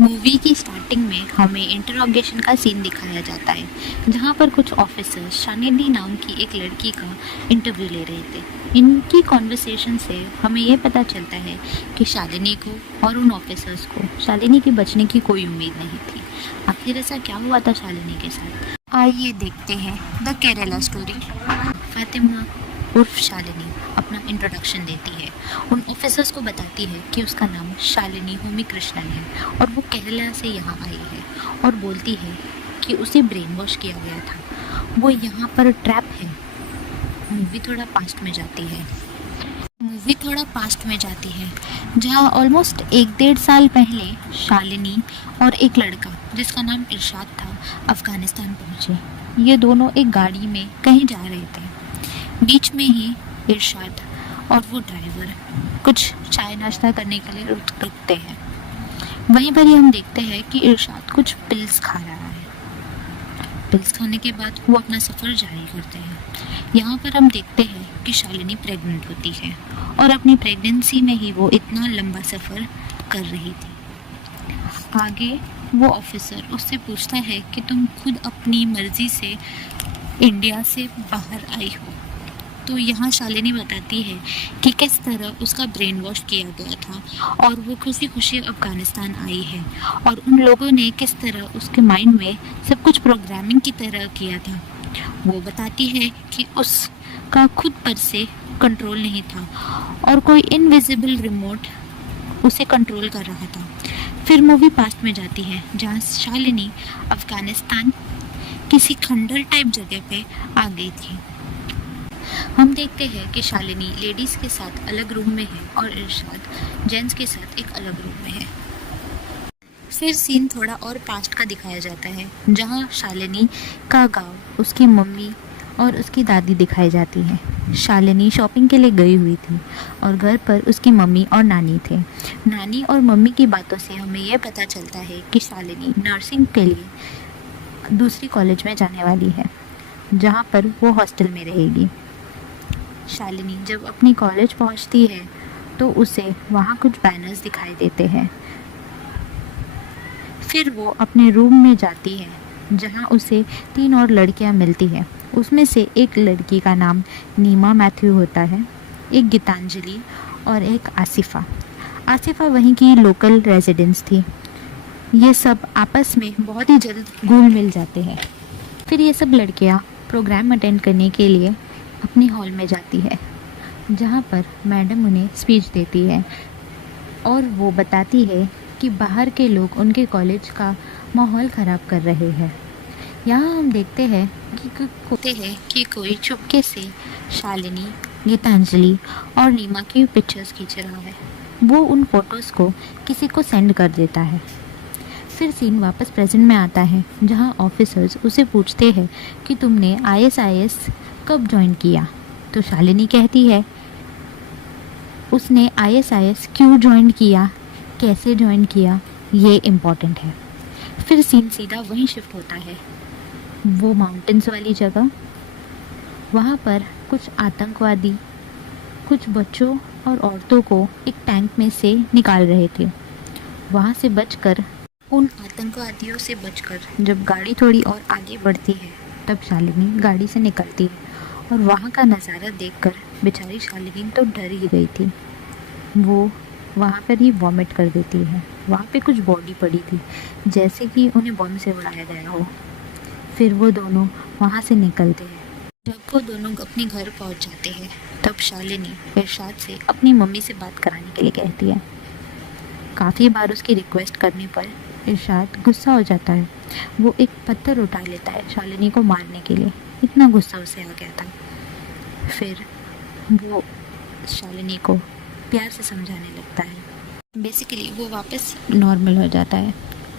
Movie की starting में हमें इंटरोगेशन का सीन दिखाया जाता है, जहाँ पर कुछ ऑफिसर्स शालिनी नाम की एक लड़की का इंटरव्यू ले रहे थे। इनकी कॉन्वर्सेशन से हमें ये पता चलता है कि शालिनी को और उन ऑफिसर्स को शालिनी के बचने की कोई उम्मीद नहीं थी। आखिर ऐसा क्या हुआ था शालिनी के साथ, आइए देखते हैं द केरला स्टोरी। फातिमा उर्फ शालिनी अपना इंट्रोडक्शन देती है, उन ऑफिसर्स को बताती है कि उसका नाम शालिनी होमी कृष्णन है और वो केरला से यहाँ आई है, और बोलती है कि उसे ब्रेन वॉश किया गया था, वो यहाँ पर ट्रैप है। मूवी थोड़ा पास्ट में जाती है जहाँ ऑलमोस्ट 1-1.5 साल पहले शालिनी और एक लड़का जिसका नाम इरशाद था अफ़गानिस्तान पहुँचे। ये दोनों एक गाड़ी में कहीं जा रहे थे। बीच में ही इरशाद और वो ड्राइवर कुछ चाय नाश्ता करने के लिए रुकते हैं। वहीं पर ही हम देखते हैं कि इरशाद कुछ पिल्स खा रहा है। पिल्स खाने के बाद वो अपना सफ़र जारी करते हैं। यहाँ पर हम देखते हैं कि शालिनी प्रेग्नेंट होती है और अपनी प्रेगनेंसी में ही वो इतना लंबा सफ़र कर रही थी। आगे वो ऑफिसर उससे पूछता है कि तुम खुद अपनी मर्ज़ी से इंडिया से बाहर आई हो। तो यहाँ शालिनी बताती है कि किस तरह उसका ब्रेन वॉश किया गया था और वो खुशी खुशी अफ़गानिस्तान आई है, और उन लोगों ने किस तरह उसके माइंड में सब कुछ प्रोग्रामिंग की तरह किया था। वो बताती है कि उसका खुद पर से कंट्रोल नहीं था और कोई इनविजिबल रिमोट उसे कंट्रोल कर रहा था। फिर मूवी पास्ट में जाती है जहाँ शालिनी अफ़गानिस्तान किसी खंडर टाइप जगह पे आ गई थी। हम देखते हैं कि शालिनी लेडीज़ के साथ अलग रूम में है और इरशाद जेंट्स के साथ एक अलग रूम में है। फिर सीन थोड़ा और पास्ट का दिखाया जाता है जहाँ शालिनी का गांव, उसकी मम्मी और उसकी दादी दिखाई जाती है। शालिनी शॉपिंग के लिए गई हुई थी और घर पर उसकी मम्मी और नानी थे। नानी और मम्मी की बातों से हमें यह पता चलता है कि शालिनी नर्सिंग के लिए दूसरी कॉलेज में जाने वाली है, जहाँ पर वो हॉस्टल में रहेगी। शालिनी जब अपनी कॉलेज पहुंचती है तो उसे वहाँ कुछ बैनर्स दिखाई देते हैं। फिर वो अपने रूम में जाती है जहाँ उसे 3 और लड़कियाँ मिलती हैं। उसमें से एक लड़की का नाम नीमा मैथ्यू होता है, एक गीतांजलि और एक आसिफ़ा। आसिफ़ा वहीं की लोकल रेजिडेंट्स थी। ये सब आपस में बहुत ही जल्द घुल मिल जाते हैं। फिर ये सब लड़कियाँ प्रोग्राम अटेंड करने के लिए अपनी हॉल में जाती है, जहाँ पर मैडम उन्हें स्पीच देती है और वो बताती है कि बाहर के लोग उनके कॉलेज का माहौल ख़राब कर रहे हैं। यहाँ हम देखते हैं कि कोई चुपके से शालिनी, गीतांजलि और नीमा की पिक्चर्स खींच रहा है। वो उन फ़ोटोज़ को किसी को सेंड कर देता है। फिर सीन वापस प्रेजेंट में आता है जहाँ ऑफिसर्स उसे पूछते हैं कि तुमने ISIS कब ज्वाइन किया। तो शालिनी कहती है उसने ISIS क्यों ज्वाइन किया, कैसे ज्वाइन किया, ये इम्पॉर्टेंट है। फिर सीन सीधा वहीं शिफ्ट होता है, वो माउंटेन्स वाली जगह। वहाँ पर कुछ आतंकवादी कुछ बच्चों और औरतों को एक टैंक में से निकाल रहे थे। वहाँ से बचकर उन आतंकवादियों से बचकर जब गाड़ी थोड़ी और आगे बढ़ती है तब शालिनी गाड़ी से निकलती है, और वहाँ का नज़ारा देखकर बेचारी शालिनी तो डर ही गई थी। वो वहाँ पर ही वॉमिट कर देती है। वहाँ पे कुछ बॉडी पड़ी थी जैसे कि उन्हें बम से उड़ाया गया हो। फिर वो दोनों वहाँ से निकलते हैं। जब वो दोनों अपने घर पहुँच जाते हैं तब शालिनी इरशाद से अपनी मम्मी से बात कराने के लिए कहती है। काफ़ी बार उसकी रिक्वेस्ट करने पर इरशाद गुस्सा हो जाता है। वो एक पत्थर उठा लेता है शालिनी को मारने के लिए, इतना गुस्सा उसे आ गया था। फिर वो शालिनी को प्यार से समझाने लगता है। बेसिकली वो वापस नॉर्मल हो जाता है।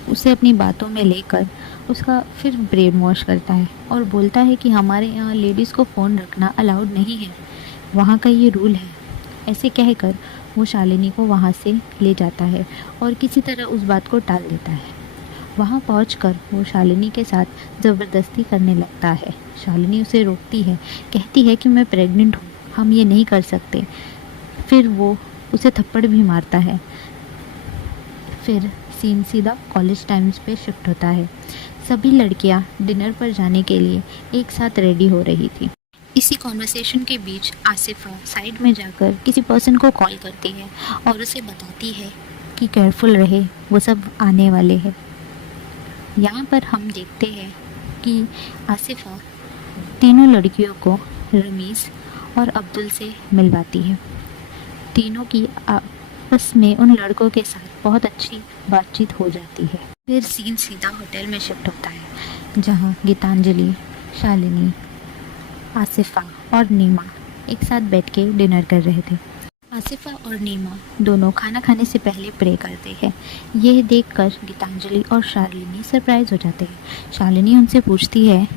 उसे अपनी बातों में लेकर उसका फिर ब्रेन वॉश करता है और बोलता है कि हमारे यहाँ लेडीज़ को फ़ोन रखना अलाउड नहीं है, वहाँ का ये रूल है। ऐसे कहकर वो शालिनी को वहाँ से ले जाता है और किसी तरह उस बात को टाल देता है। वहाँ पहुंचकर वो शालिनी के साथ ज़बरदस्ती करने लगता है। शालिनी उसे रोकती है, कहती है कि मैं प्रेग्नेंट हूँ, हम ये नहीं कर सकते। फिर वो उसे थप्पड़ भी मारता है। फिर सीन सीधा कॉलेज टाइम्स पे शिफ्ट होता है। सभी लड़कियां डिनर पर जाने के लिए एक साथ रेडी हो रही थी। इसी कॉन्वर्सेशन के बीच आसिफा साइड में जाकर किसी पर्सन को कॉल करती है और उसे बताती है कि केयरफुल रहे, वो सब आने वाले हैं। यहाँ पर हम देखते हैं कि आसिफा तीनों लड़कियों को रमीज़ और अब्दुल से मिलवाती है। तीनों की आपस में उन लड़कों के साथ बहुत अच्छी बातचीत हो जाती है। फिर सीन सीधा होटल में शिफ्ट होता है, जहाँ गीतांजलि, शालिनी, आसिफा और नीमा एक साथ बैठ के डिनर कर रहे थे। आसिफा और नीमा दोनों खाना खाने से पहले प्रे करते हैं। यह देखकर गीतांजलि और शालिनी सरप्राइज हो जाते हैं। शालिनी उनसे पूछती है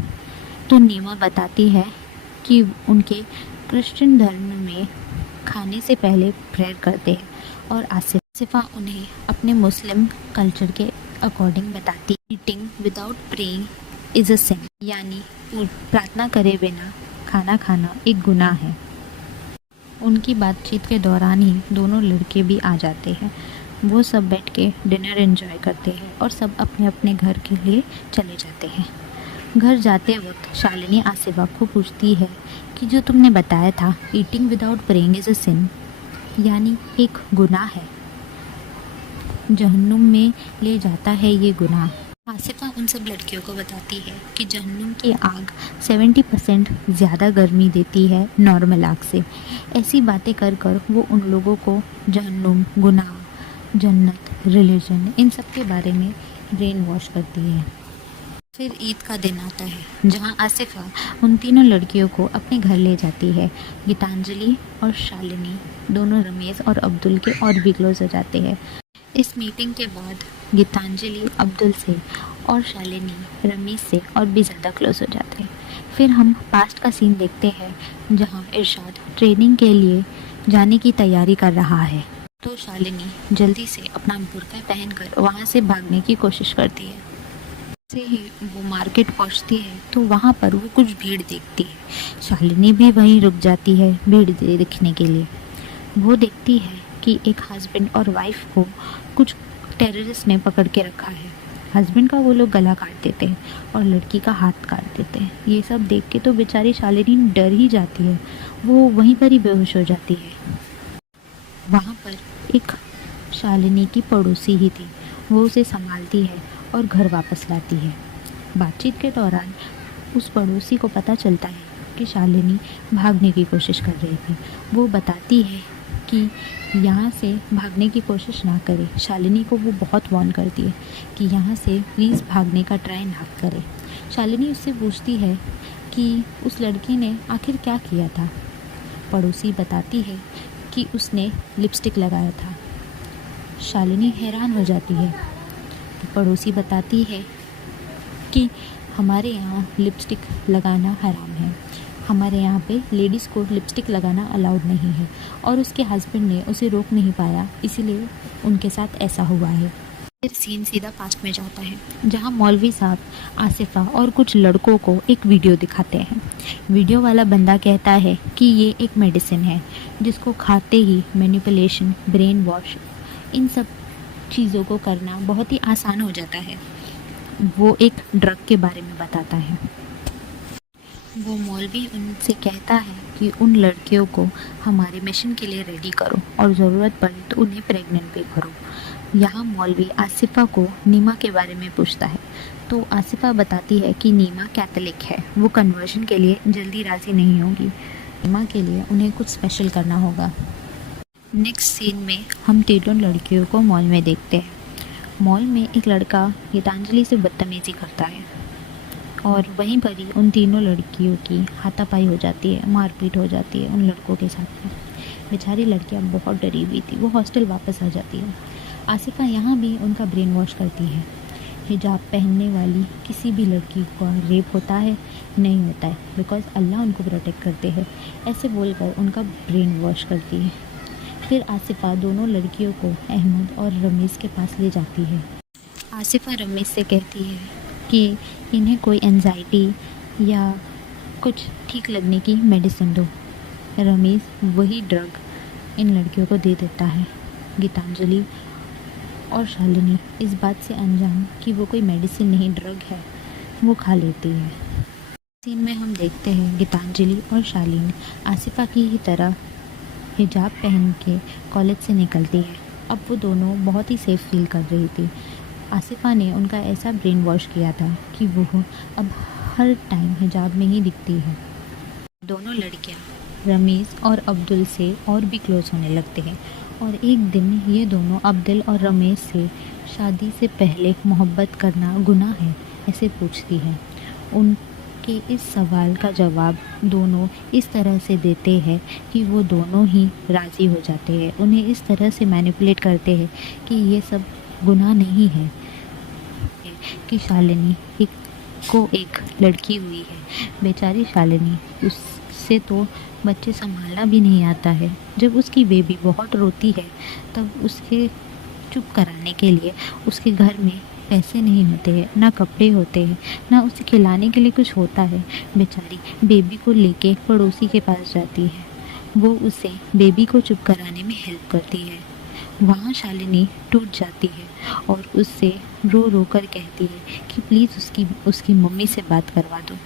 तो नीमा बताती है कि उनके क्रिश्चियन धर्म में खाने से पहले प्रेयर करते हैं और आसिफा उन्हें अपने मुस्लिम कल्चर के अकॉर्डिंग बताती है। Eating without praying is a sin, यानी प्रार्थना करे बिना खाना खाना एक गुनाह है। उनकी बातचीत के दौरान ही दोनों लड़के भी आ जाते हैं। वो सब बैठ के डिनर एंजॉय करते हैं और सब अपने अपने घर के लिए चले जाते हैं। घर जाते वक्त शालिनी आसिफा को पूछती है कि जो तुमने बताया था eating without praying is a sin, यानी एक गुनाह है, जहन्नुम में ले जाता है ये गुनाह। आसिफा उन सब लड़कियों को बताती है कि जहन्नुम की आग 70% ज़्यादा गर्मी देती है नॉर्मल आग से। ऐसी बातें कर कर वो उन लोगों को जहन्नुम, गुनाह, जन्नत, रिलीजन, इन सब के बारे में ब्रेन वॉश करती है। फिर ईद का दिन आता है, जहां आसिफा उन तीनों लड़कियों को अपने घर ले जाती है। गीतांजलि और शालिनी दोनों रमेश और अब्दुल के और भी क्लोज हो जाते हैं। इस मीटिंग के बाद गीतांजलि अब्दुल से और शालिनी रमेश से और भी ज़्यादा क्लोज हो जाते हैं। फिर हम पास्ट का सीन देखते हैं, जहां इरशाद ट्रेनिंग के लिए जाने की तैयारी कर रहा है। तो शालिनी जल्दी से अपना बुर्का पहनकर वहां से भागने की कोशिश करती है। से ही वो मार्केट पहुंचती है तो वहाँ पर वो कुछ भीड़ देखती है। शालिनी भी वहीं रुक जाती है भीड़ देखने के लिए। वो देखती है कि एक हस्बैंड और वाइफ को कुछ टेररिस्ट ने पकड़ के रखा है। हस्बैंड का वो लोग गला काट देते हैं और लड़की का हाथ काट देते हैं। ये सब देख के तो बेचारी शालिनी डर ही जाती है, वो वहीं पर ही बेहोश हो जाती है। वहाँ पर एक शालिनी की पड़ोसी ही थी, वो उसे संभालती है और घर वापस लाती है। बातचीत के दौरान उस पड़ोसी को पता चलता है कि शालिनी भागने की कोशिश कर रही थी। वो बताती है कि यहाँ से भागने की कोशिश ना करे। शालिनी को वो बहुत वार्न करती है कि यहाँ से प्लीज़ भागने का ट्राई ना करे। शालिनी उससे पूछती है कि उस लड़की ने आखिर क्या किया था। पड़ोसी बताती है कि उसने लिपस्टिक लगाया था। शालिनी हैरान हो जाती है। पड़ोसी बताती है कि हमारे यहाँ लिपस्टिक लगाना हराम है, हमारे यहाँ पे लेडीज़ को लिपस्टिक लगाना अलाउड नहीं है और उसके हस्बैंड ने उसे रोक नहीं पाया, इसीलिए उनके साथ ऐसा हुआ है। फिर सीन सीधा पास्ट में जाता है, जहाँ मौलवी साहब आसिफा और कुछ लड़कों को एक वीडियो दिखाते हैं। वीडियो वाला बंदा कहता है कि ये एक मेडिसिन है जिसको खाते ही मैनिपुलेशन, ब्रेन वॉश, इन सब चीज़ों को करना बहुत ही आसान हो जाता है। वो एक ड्रग के बारे में बताता है। वो मौलवी उनसे कहता है कि उन लड़कियों को हमारे मिशन के लिए रेडी करो और ज़रूरत पड़े तो उन्हें प्रेग्नेंट भी करो। यहाँ मौलवी आसिफा को नीमा के बारे में पूछता है तो आसिफा बताती है कि नीमा कैथोलिक है, वो कन्वर्जन के लिए जल्दी राज़ी नहीं होगी। नीमा के लिए उन्हें कुछ स्पेशल करना होगा। नेक्स्ट सीन में हम तीनों लड़कियों को मॉल में देखते हैं। मॉल में एक लड़का गीतांजलि से बदतमीज़ी करता है और वहीं पर ही उन तीनों लड़कियों की हाथापाई हो जाती है, मारपीट हो जाती है उन लड़कों के साथ में। बेचारी लड़कियां बहुत डरी हुई थी, वो हॉस्टल वापस आ जाती है। आसिफा यहाँ भी उनका ब्रेन वॉश करती है। हिजाब पहनने वाली किसी भी लड़की का रेप होता है नहीं होता है, बिकॉज अल्लाह उनको प्रोटेक्ट करते हैं, ऐसे बोलकर उनका ब्रेन वॉश करती है। फिर आसिफा दोनों लड़कियों को अहमद और रमीज़ के पास ले जाती है। आसिफा रमीज़ से कहती है कि इन्हें कोई एंजाइटी या कुछ ठीक लगने की मेडिसिन दो। रमीज़ वही ड्रग इन लड़कियों को दे देता है। गीतांजलि और शालिनी इस बात से अनजान कि वो कोई मेडिसिन नहीं ड्रग है, वो खा लेती है। सीन में हम देखते हैं गीतांजलि और शालिनी आसिफा की ही तरह हिजाब पहन के कॉलेज से निकलती है। अब वो दोनों बहुत ही सेफ फील कर रही थी। आसिफा ने उनका ऐसा ब्रेन वॉश किया था कि वो अब हर टाइम हिजाब में ही दिखती है। दोनों लड़कियां रमीज़ और अब्दुल से और भी क्लोज होने लगते हैं और एक दिन ये दोनों अब्दुल और रमेश से शादी से पहले मोहब्बत करना गुनाह है ऐसे पूछती हैं। उनके इस सवाल का जवाब दोनों इस तरह से देते हैं कि वो दोनों ही राज़ी हो जाते हैं। उन्हें इस तरह से मैनिपुलेट करते हैं कि ये सब गुनाह नहीं है कि शालिनी को एक लड़की हुई है। बेचारी शालिनी, उससे तो बच्चे संभालना भी नहीं आता है। जब उसकी बेबी बहुत रोती है तब उसके चुप कराने के लिए उसके घर में पैसे नहीं होते हैं, ना कपड़े होते हैं, ना उसे खिलाने के लिए कुछ होता है। बेचारी बेबी को लेके पड़ोसी के पास जाती है। वो उसे बेबी को चुप कराने में हेल्प करती है। वहाँ शालिनी टूट जाती है और उससे रो रो कर कहती है कि प्लीज़ उसकी मम्मी से बात करवा दो।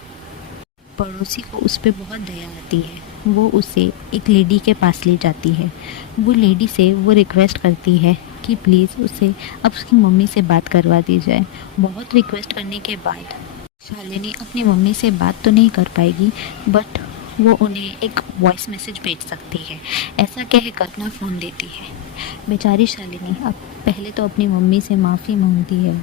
पड़ोसी को उस पर बहुत दया आती है। वो उसे एक लेडी के पास ले जाती है। वो लेडी से वो रिक्वेस्ट करती है कि प्लीज़ उसे अब उसकी मम्मी से बात करवा दी जाए। बहुत रिक्वेस्ट करने के बाद शालिनी अपनी मम्मी से बात तो नहीं कर पाएगी, बट वो उन्हें एक वॉइस मैसेज भेज सकती है। ऐसा कहकर अपना फ़ोन देती है। बेचारी शालिनी अब पहले तो अपनी मम्मी से माफ़ी मांगती है,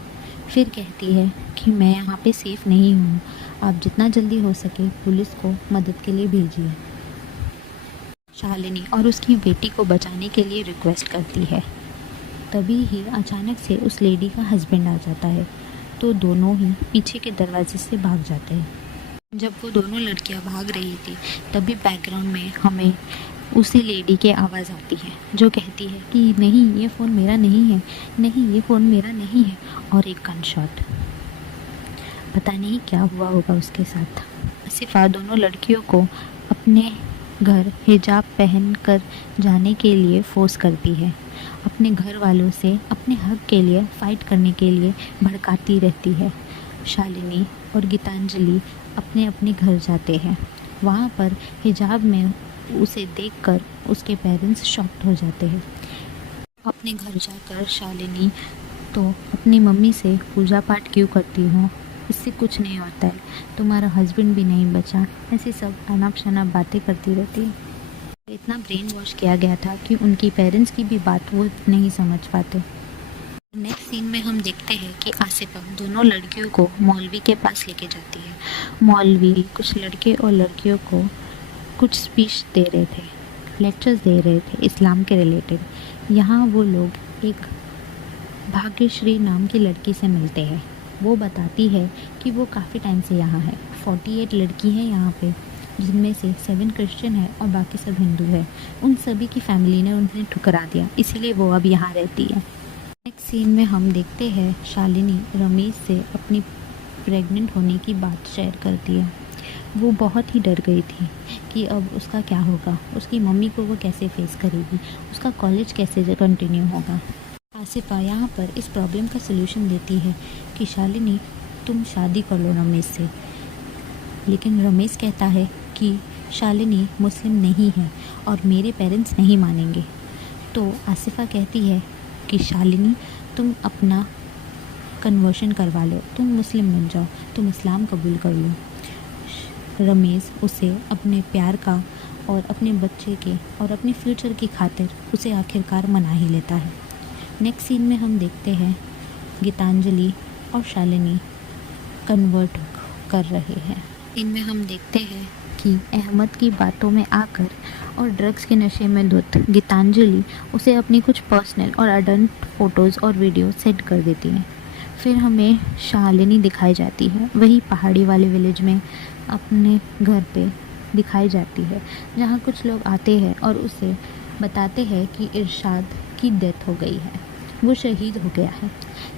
फिर कहती है कि मैं यहाँ पे सेफ़ नहीं हूँ, आप जितना जल्दी हो सके पुलिस को मदद के लिए भेजिए। शालिनी और उसकी बेटी को बचाने के लिए रिक्वेस्ट करती है। तभी ही अचानक से उस लेडी का हस्बैंड आ जाता है, तो दोनों ही पीछे के दरवाजे से भाग जाते हैं। जब वो दोनों लड़कियां भाग रही थी तभी बैकग्राउंड में हमें उसी लेडी की आवाज़ आती है जो कहती है कि नहीं, ये फ़ोन मेरा नहीं है, नहीं ये फ़ोन मेरा नहीं है, और एक गन शॉट। पता नहीं क्या हुआ होगा उसके साथ। आसिफा दोनों लड़कियों को अपने घर हिजाब पहन कर जाने के लिए फोर्स करती है। अपने घर वालों से अपने हक के लिए फ़ाइट करने के लिए भड़काती रहती है। शालिनी और गीतांजलि अपने अपने घर जाते हैं। वहाँ पर हिजाब में उसे देखकर उसके पेरेंट्स शॉक्ड हो जाते हैं। अपने घर जाकर शालिनी तो अपनी मम्मी से पूजा पाठ क्यों करती हो, इससे कुछ नहीं होता है, तुम्हारा हस्बैंड भी नहीं बचा, ऐसी सब अनाप शनाप बातें करती रहती है। इतना ब्रेन वॉश किया गया था कि उनकी पेरेंट्स की भी बात वो नहीं समझ पाते। नेक्स्ट सीन में हम देखते हैं कि आसिफा दोनों लड़कियों को मौलवी के पास लेके जाती है। मौलवी कुछ लड़के और लड़कियों को कुछ स्पीच दे रहे थे, लेक्चर्स दे रहे थे इस्लाम के रिलेटेड। यहाँ वो लोग एक भाग्यश्री नाम की लड़की से मिलते हैं। वो बताती है कि वो काफ़ी टाइम से यहाँ है। 48 लड़की हैं यहाँ पे, जिनमें से 7 क्रिश्चियन है और बाकी सब हिंदू है। उन सभी की फैमिली ने उन्हें ठुकरा दिया, इसीलिए वो अब यहाँ रहती है। नेक्स्ट सीन में हम देखते हैं शालिनी रमेश से अपनी प्रेग्नेंट होने की बात शेयर करती है। वो बहुत ही डर गई थी कि अब उसका क्या होगा, उसकी मम्मी को वो कैसे फेस करेगी, उसका कॉलेज कैसे कंटिन्यू होगा। आसिफा यहाँ पर इस प्रॉब्लम का सलूशन देती है कि शालिनी तुम शादी कर लो रमेश से। लेकिन रमेश कहता है कि शालिनी मुस्लिम नहीं है और मेरे पेरेंट्स नहीं मानेंगे। तो आसिफा कहती है कि शालिनी तुम अपना कन्वर्शन करवा लो, तुम मुस्लिम बन जाओ, तुम इस्लाम कबूल कर लो। रमेश उसे अपने प्यार का और अपने बच्चे के और अपने फ्यूचर की खातिर उसे आखिरकार मना ही लेता है। नेक्स्ट सीन में हम देखते हैं गीतांजलि और शालिनी कन्वर्ट कर रहे हैं। इनमें हम देखते हैं कि अहमद की बातों में आकर और ड्रग्स के नशे में धुत गीतांजलि उसे अपनी कुछ पर्सनल और अडल्ट फ़ोटोज़ और वीडियो सेंड कर देती हैं। फिर हमें शालिनी दिखाई जाती है वही पहाड़ी वाले विलेज में अपने घर पे दिखाई जाती है, जहाँ कुछ लोग आते हैं और उसे बताते हैं कि इरशाद की डेथ हो गई है, वो शहीद हो गया है।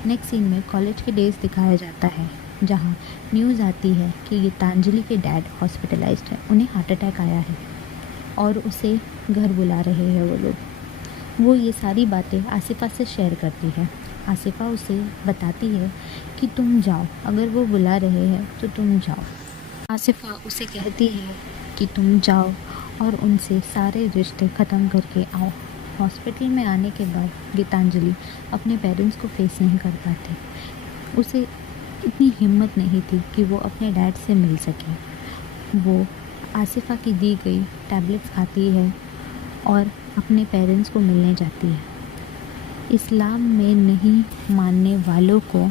नेक्स्ट सीन में कॉलेज के डेज़ दिखाया जाता है, जहाँ न्यूज़ आती है कि गीतांजलि के डैड हॉस्पिटलाइज्ड है, उन्हें हार्ट अटैक आया है और उसे घर बुला रहे हैं वो लोग। वो ये सारी बातें आसिफा से शेयर करती है। आसिफा उसे बताती है कि तुम जाओ, अगर वो बुला रहे हैं तो तुम जाओ। आसिफा उसे कहती है कि तुम जाओ और उनसे सारे रिश्ते ख़त्म करके आओ। हॉस्पिटल में आने के बाद गीतांजलि अपने पेरेंट्स को फेस नहीं कर पाती। उसे इतनी हिम्मत नहीं थी कि वो अपने डैड से मिल सके। वो आसिफा की दी गई टैबलेट्स खाती है और अपने पेरेंट्स को मिलने जाती है। इस्लाम में नहीं मानने वालों को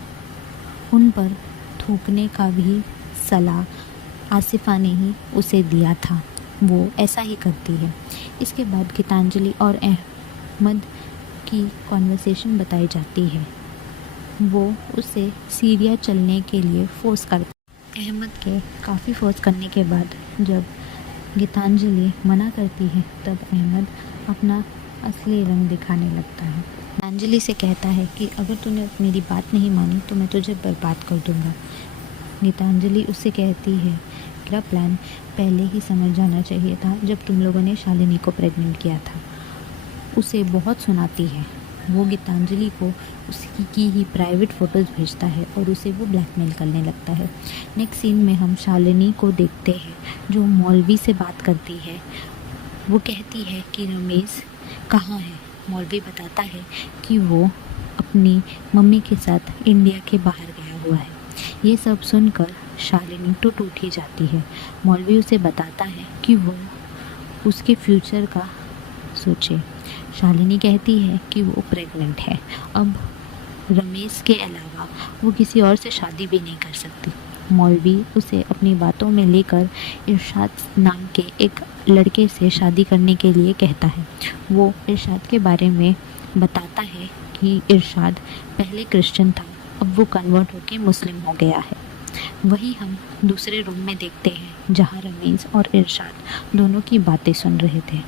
उन पर थूकने का भी सलाह आसिफा ने ही उसे दिया था। वो ऐसा ही करती है। इसके बाद गीतांजलि और अहमद की कॉन्वर्सेशन बताई जाती है। वो उसे सीरिया चलने के लिए फ़ोर्स करता है। अहमद के काफ़ी फ़ोर्स करने के बाद जब गीतांजलि मना करती है तब अहमद अपना असली रंग दिखाने लगता है। गीतांजलि से कहता है कि अगर तूने मेरी बात नहीं मानी तो मैं तुझे बर्बाद कर दूंगा। गीतांजलि उससे कहती है मेरा प्लान पहले ही समझ जाना चाहिए था जब तुम लोगों ने शालिनी को प्रेग्नेंट किया था। उसे बहुत सुनाती है। वो गीतांजलि को उसकी की ही प्राइवेट फ़ोटोज़ भेजता है और उसे वो ब्लैकमेल करने लगता है। नेक्स्ट सीन में हम शालिनी को देखते हैं जो मौलवी से बात करती है। वो कहती है कि रमेश कहाँ है। मौलवी बताता है कि वो अपनी मम्मी के साथ इंडिया के बाहर गया हुआ है। ये सब सुनकर शालिनी तो टूट ही जाती है। मौलवी उसे बताता है कि वो उसके फ्यूचर का सोचे। शालिनी कहती है कि वो प्रेग्नेंट है। अब रमेश के अलावा वो किसी और से शादी भी नहीं कर सकती। मौलवी उसे अपनी बातों में लेकर इरशाद नाम के एक लड़के से शादी करने के लिए कहता है। वो इरशाद के बारे में बताता है कि इरशाद पहले क्रिश्चियन था, अब वो कन्वर्ट होकर मुस्लिम हो गया है। वही हम दूसरे रूम में देखते हैं जहाँ रमेश और इरशाद दोनों की बातें सुन रहे थे।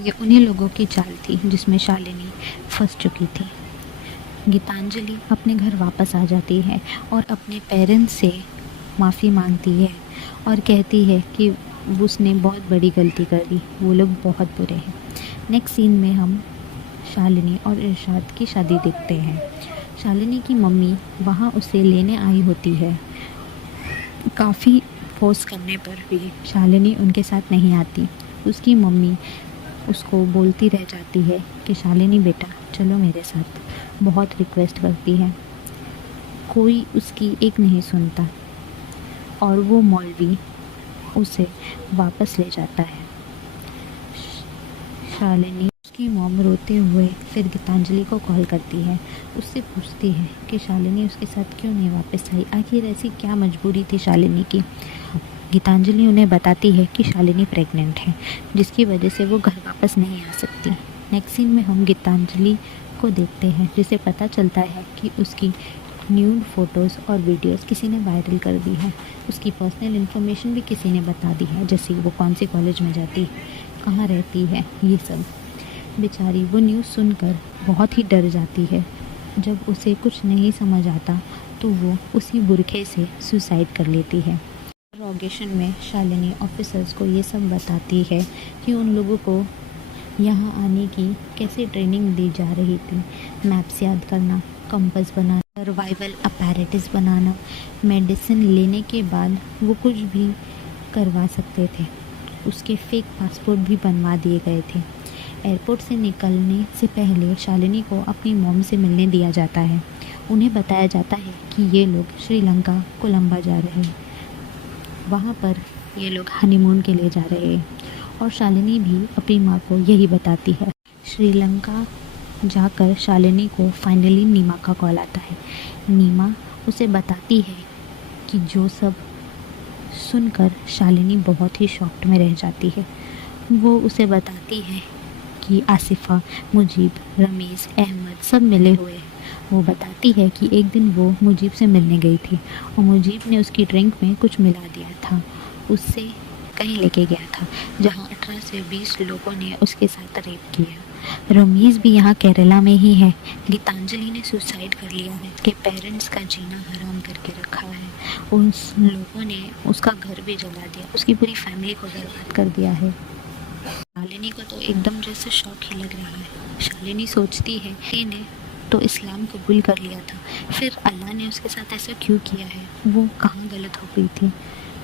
ये उन्हीं लोगों की चाल थी जिसमें शालिनी फंस चुकी थी। गीतांजलि अपने घर वापस आ जाती है और अपने पेरेंट्स से माफ़ी मांगती है और कहती है कि उसने बहुत बड़ी गलती कर दी, वो लोग बहुत बुरे हैं। नेक्स्ट सीन में हम शालिनी और इरशाद की शादी देखते हैं। शालिनी की मम्मी वहाँ उसे लेने आई होती है। काफ़ी फोर्स करने पर भी शालिनी उनके साथ नहीं आती। उसकी मम्मी उसको बोलती रह जाती है कि शालिनी बेटा चलो मेरे साथ, बहुत रिक्वेस्ट करती है। कोई उसकी एक नहीं सुनता और वो मौलवी उसे वापस ले जाता है। शालिनी उसकी मॉम रोते हुए फिर गीतांजलि को कॉल करती है। उससे पूछती है कि शालिनी उसके साथ क्यों नहीं वापस आई, आखिर ऐसी क्या मजबूरी थी शालिनी की। गीतांजलि उन्हें बताती है कि शालिनी प्रेग्नेंट है, जिसकी वजह से वो घर वापस नहीं आ सकती। नेक्स्ट सीन में हम गीतांजलि को देखते हैं जिसे पता चलता है कि उसकी न्यूड फ़ोटोज़ और वीडियोस किसी ने वायरल कर दी है। उसकी पर्सनल इन्फॉर्मेशन भी किसी ने बता दी है, जैसे वो कौन से कॉलेज में जाती है, कहाँ रहती है, ये सब। बेचारी वो न्यूज़ सुनकर बहुत ही डर जाती है। जब उसे कुछ नहीं समझ आता तो वो उसी बुरखे से सुसाइड कर लेती है। इंट्रोगेशन में शालिनी ऑफिसर्स को ये सब बताती है कि उन लोगों को यहाँ आने की कैसे ट्रेनिंग दी जा रही थी। मैप्स याद करना, कंपास बनाना, सर्वाइवल अपैरेटस बनाना, मेडिसिन लेने के बाद वो कुछ भी करवा सकते थे। उसके फेक पासपोर्ट भी बनवा दिए गए थे। एयरपोर्ट से निकलने से पहले शालिनी को अपनी मॉम से मिलने दिया जाता है। उन्हें बताया जाता है कि ये लोग श्रीलंका कोलंबा जा रहे हैं, वहाँ पर ये लोग हनीमून के लिए जा रहे हैं। और शालिनी भी अपनी माँ को यही बताती है। श्रीलंका जाकर शालिनी को फाइनली नीमा का कॉल आता है। नीमा उसे बताती है कि जो सब सुनकर शालिनी बहुत ही शॉक्ड में रह जाती है। वो उसे बताती है कि आसिफा, मुजीब, रमेश, अहमद सब मिले हुए हैं। वो बताती है कि एक दिन वो मुजीब से मिलने गई थी और मुजीब ने उसकी ड्रिंक में कुछ मिला दिया था, उससे कहीं लेके गया था जहाँ 18 से 20 लोगों ने उसके साथ रेप किया। रमेश भी यहाँ केरला में ही है। गीतांजलि ने सुसाइड कर लिया है, उसके पेरेंट्स का जीना हराम करके रखा है। उस लोगों ने उसका घर भी जला दिया, उसकी पूरी फैमिली को बर्बाद कर दिया है। शालिनी को तो एकदम जैसे शौक ही लग रहा है। शालिनी सोचती है कि इन्हें तो इस्लाम कबूल कर लिया था, फिर अल्लाह ने उसके साथ ऐसा क्यों किया है, वो कहाँ गलत हो गई थी।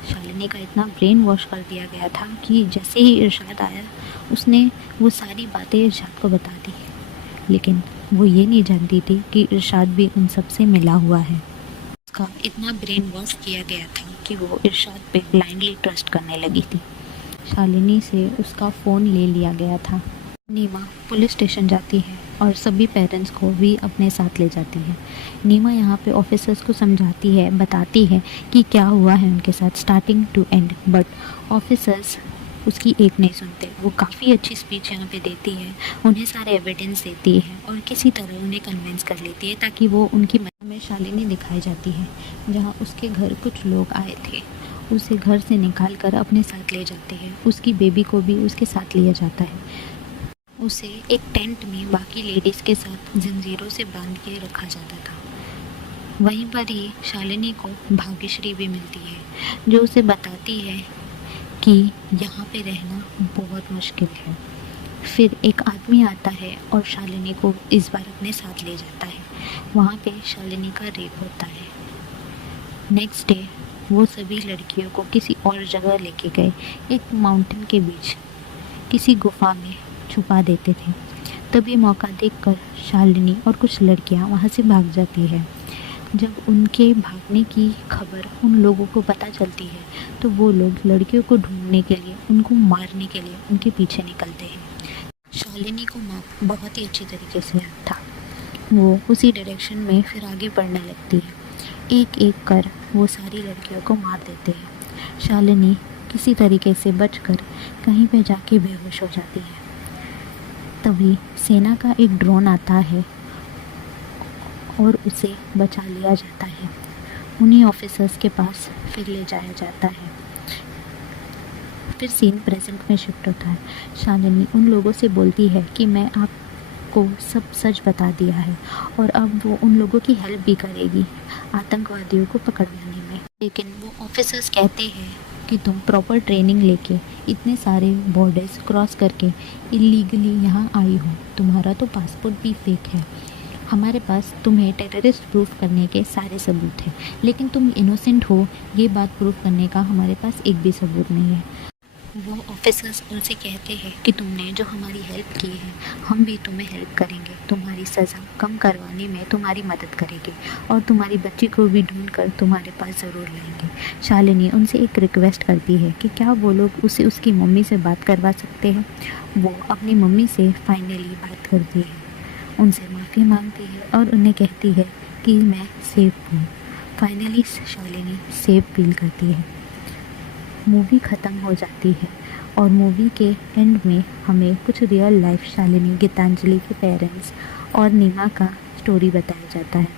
शालिनी का इतना ब्रेन वॉश कर दिया गया था कि जैसे ही इरशाद आया उसने वो सारी बातें इरशाद को बता दी, लेकिन वो ये नहीं जानती थी कि इरशाद भी उन सब से मिला हुआ है। उसका इतना ब्रेन वॉश किया गया था कि वो इरशाद पे ब्लाइंडली ट्रस्ट करने लगी थी। शालिनी से उसका फ़ोन ले लिया गया था। नीमा पुलिस स्टेशन जाती है और सभी पेरेंट्स को भी अपने साथ ले जाती है। नीमा यहाँ पे ऑफिसर्स को समझाती है, बताती है कि क्या हुआ है उनके साथ starting to end, but officers उसकी एक नहीं सुनते। वो काफ़ी अच्छी स्पीच यहाँ पे देती है, उन्हें सारे एविडेंस देती है और किसी तरह उन्हें कन्विंस कर लेती है ताकि वो उनकी में शालिनी दिखाई जाती है जहाँ उसके घर कुछ लोग आए थे। उसे घर से निकाल कर अपने साथ ले जाते हैं, उसकी बेबी को भी उसके साथ लिया जाता है। उसे एक टेंट में बाकी लेडीज़ के साथ जंजीरों से बांध के रखा जाता था। वहीं पर ही शालिनी को भाग्यश्री भी मिलती है जो उसे बताती है कि यहाँ पे रहना बहुत मुश्किल है। फिर एक आदमी आता है और शालिनी को इस बार अपने साथ ले जाता है। वहाँ पे शालिनी का रेप होता है। नेक्स्ट डे वो सभी लड़कियों को किसी और जगह लेके गए, एक माउंटेन के बीच किसी गुफा में छुपा देते थे। तभी मौका देखकर शालिनी और कुछ लड़कियां वहां से भाग जाती है। जब उनके भागने की खबर उन लोगों को पता चलती है तो वो लोग लड़कियों को ढूंढने के लिए, उनको मारने के लिए उनके पीछे निकलते हैं। शालिनी को मैप बहुत ही अच्छी तरीके से याद था। वो उसी डायरेक्शन में फिर आगे बढ़ने लगती है। एक एक कर वो सारी लड़कियों को मार देते हैं। शालिनी किसी तरीके से बचकर कहीं पे जाके बेहोश हो जाती है। तभी सेना का एक ड्रोन आता है और उसे बचा लिया जाता है। उन्हीं ऑफिसर्स के पास फिर ले जाया जाता है। फिर सीन प्रेजेंट में शिफ्ट होता है। शालिनी उन लोगों से बोलती है कि मैं आपको सब सच बता दिया है और अब वो उन लोगों की हेल्प भी करेगी आतंकवादियों को पकड़वाने में। लेकिन वो ऑफिसर्स कहते हैं कि तुम प्रॉपर ट्रेनिंग लेके इतने सारे बॉर्डर्स क्रॉस करके इलीगली यहाँ आई हो, तुम्हारा तो पासपोर्ट भी फेक है। हमारे पास तुम्हें टेररिस्ट प्रूफ करने के सारे सबूत हैं, लेकिन तुम इनोसेंट हो ये बात प्रूफ करने का हमारे पास एक भी सबूत नहीं है। वो ऑफिसर्स उनसे कहते हैं कि तुमने जो हमारी हेल्प की है हम भी तुम्हें हेल्प करेंगे, तुम्हारी सज़ा कम करवाने में तुम्हारी मदद करेंगे और तुम्हारी बच्ची को भी ढूंढ कर तुम्हारे पास ज़रूर लाएंगे। शालिनी उनसे एक रिक्वेस्ट करती है कि क्या वो लोग उसे उसकी मम्मी से बात करवा सकते हैं। वो अपनी मम्मी से फाइनली बात करती है, उनसे माफ़ी मांगती है और उन्हें कहती है कि मैं सेफ हूँ। फाइनली शालिनी सेफ फील करती है। मूवी ख़त्म हो जाती है और मूवी के एंड में हमें कुछ रियल लाइफ शालिनी, गीतांजलि के पेरेंट्स और नीमा का स्टोरी बताया जाता है।